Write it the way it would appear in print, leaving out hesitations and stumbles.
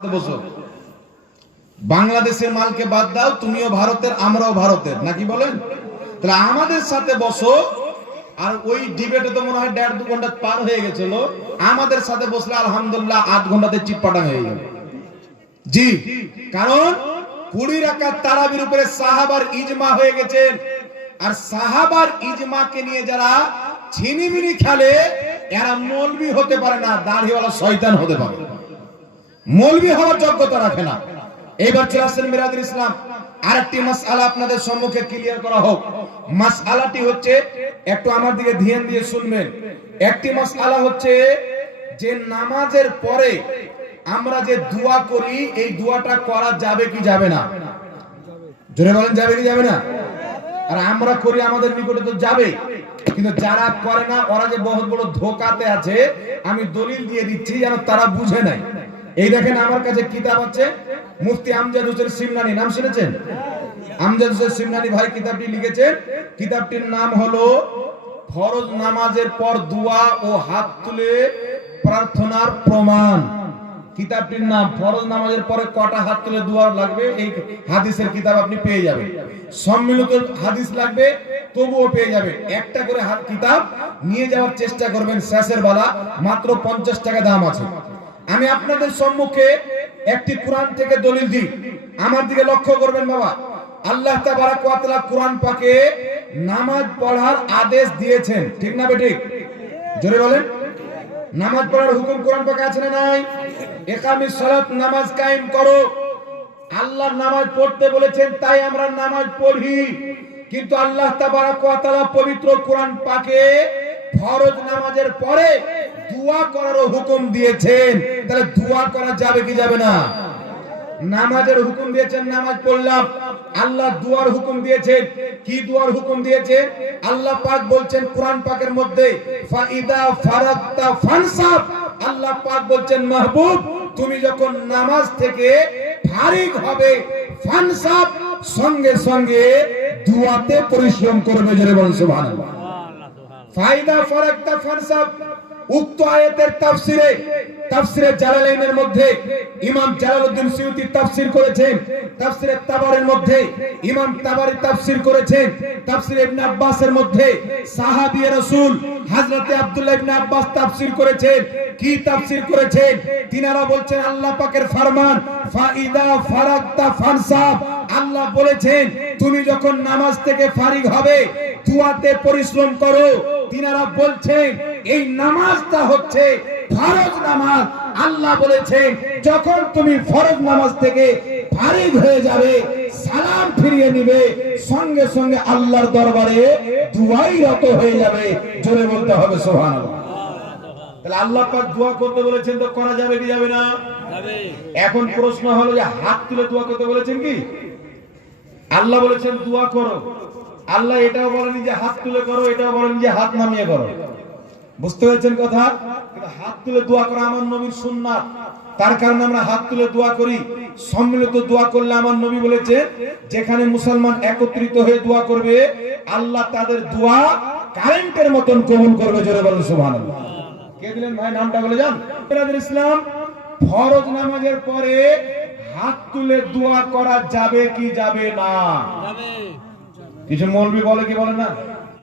বসো, বাংলাদেশের মালকে বাদ দাও, তুমিও ভারতের আমরাও ভারতের, নাকি বলেন? তাহলে আমাদের সাথে বসো। আর ওই ডিবেটে তো মনে হয় 1.5-2 ঘন্টা পার হয়ে গেছিল, আমাদের সাথে বসলে আলহামদুলিল্লাহ 8 ঘন্টাতে চিটপাটাং হয়ে গেল। জি, কারণ 20 রাকাত তারাবির উপরে সাহাবার ইজমা হয়ে গেছেন। আর সাহাবার ইজমাকে নিয়ে যারা ছিনিমিনি খেলে, এরা মৌলবি হতে পারে না, দাড়িওয়ালা শয়তান হতে পারে, মৌলবি হওয়ার যোগ্যতা রাখে না। এইবার চলে আসেন মিরাদুল ইসলাম, আরেকটি মাসআলা আপনাদের সম্মুখে ক্লিয়ার করা হোক। মাসআলাটি হচ্ছে, একটু আমার দিকে ধ্যান দিয়ে শুনবেন। একটি মাসআলা হচ্ছে যে নামাজের পরে আমরা যে দোয়া করি, এই দোয়াটা করা যাবে কি যাবে না? জোরে বলেন, যাবে কি যাবে না? আর আমরা করি, আমাদের নিকটে তো যাবে, কিন্তু যারা করে না ওরা যে বহুত বড় ধোঁকাতে আছে, আমি দলিল দিয়ে দিচ্ছি যেন তারা বুঝে নাই। এই দেখেন, আমার কাছে কিতাব আছে, মুফতি আমজাদ হোসেন সিমনানি, নাম শুনেছেন? আমজাদ হোসেন সিমনানি ভাই কিতাবটি লিখেছেন। কিতাবটির নাম হলো ফরজ নামাজের পর দোয়া ও হাত তুলে প্রার্থনার প্রমাণ। কিতাবটির নাম, ফরজ নামাজের পরে কটা হাত তুলে দোয়া লাগবে, এই হাদিসের কিতাব আপনি পেয়ে যাবেন। সম্মিলিত হাদিস লাগবে, তবুও পেয়ে যাবেন। একটা করে কিতাব নিয়ে যাওয়ার চেষ্টা করবেন, শেষের বেলা মাত্র 50 টাকা দাম আছে। আমি আপনাদের সম্মুখে একটি কোরআন থেকে দলিল দিই, আমার দিকে লক্ষ্য করবেন বাবা। আল্লাহ তাবারক ওয়া তাআলা কোরআন পাকে নামাজ পড়ার আদেশ দিয়েছেন, ঠিক না বেঠিক? জোরে বলেন। নামাজ পড়ার হুকুম কোরআন পাকে আছে না নাই? ইকামিস সালাত, নামাজ কায়েম করো। আল্লাহ নামাজ পড়তে বলেছেন, তাই আমরা নামাজ পড়ি। কিন্তু আল্লাহ তাবারক ওয়া তাআলা পবিত্র কোরআন পাকে ফরজ নামাজের পরে দোয়া করার হুকুম দিয়েছেন। তাহলে দোয়া করা যাবে কি যাবে না? নামাজের হুকুম দিয়েছেন, নামাজ পড়লাম। আল্লাহ দুয়ার হুকুম দিয়েছেন। কি দুয়ার হুকুম দিয়েছেন? আল্লাহ পাক বলছেন কোরআন পাকের মধ্যে, ফাইদা ফারাগতা ফানসাব। আল্লাহ পাক বলছেন, মাহবুব তুমি যখন নামাজ থেকে ফারিগ হবে, ফানসাব, সঙ্গে সঙ্গে দুয়াতে পরিশ্রম করবে। জোরে বলুন সুবহানাল্লাহ। ফাইদা ফারাগতা ফানসাব, উক্ত আয়াতের তাফসিরে জালালাইনের মধ্যে ইমাম জালালউদ্দিন সুয়ুতী তাফসীর করেছেন। তাফসিরে তাবারির মধ্যে ইমাম তাবারি তাফসীর করেছেন। তাফসিরে ইবনে আব্বাসের মধ্যে সাহাবী রাসূল হযরতে আব্দুল্লাহ ইবনে আব্বাস তাফসীর করেছেন। কি তাফসীর করেছেন? তিনারা বলছেন আল্লাহ পাকের ফরমান, ফাইদা ফারাগতা ফানসাব। আল্লাহ বলেছেন তুমি যখন নামাজ থেকে ফারিগ হবে, দুয়াতে পরিশ্রম করো। তিনারা বলছেন এই নামাজটা হচ্ছে ফরজ নামাজ। আল্লাহ বলেছেন যখন তুমি ফরজ নামাজ থেকে ফারিগ হয়ে যাবে, সালাম ফিরিয়ে নিবে, সঙ্গে সঙ্গে আল্লাহর দরবারে দুআই রত হয়ে যাবে। জোরে বলতে হবে সুবহানাল্লাহ। তাহলে আল্লাহ পাক দোয়া করতে বলেছেন, তো করা যাবে কি যাবে না? যাবে। এখন প্রশ্ন হলো যে হাত তুলে দোয়া করতে বলেছেন কি? আল্লাহ বলেছেন দোয়া করো। আল্লাহ এটাও বলেনি যে হাত তুলে করো, এটাও বলেনি যে হাত নামিয়ে করো। বুঝতে পেরেছেন কথা? কিন্তু হাত তুলে দোয়া করা আমার নবীর সুন্নাত, তার কারণে আমরা হাত তুলে দোয়া করি। সম্মিলিত দোয়া করলে আমার নবী বলেছেন, যেখানে মুসলমান একত্রিত হয়ে দোয়া করবে, আল্লাহ তাদের দোয়া কারেন্টের মতন কবুল করবে। জোরে বলুন সুবহানাল্লাহ। কে দিলেন ভাই, নামটা বলে যান। মিরাদুল ইসলাম, ফরজ নামাজের পরে হাত তুলে দোয়া করা যাবে কি যাবে না? যাবে। কিছু মৌলবি বলে কি বলে না?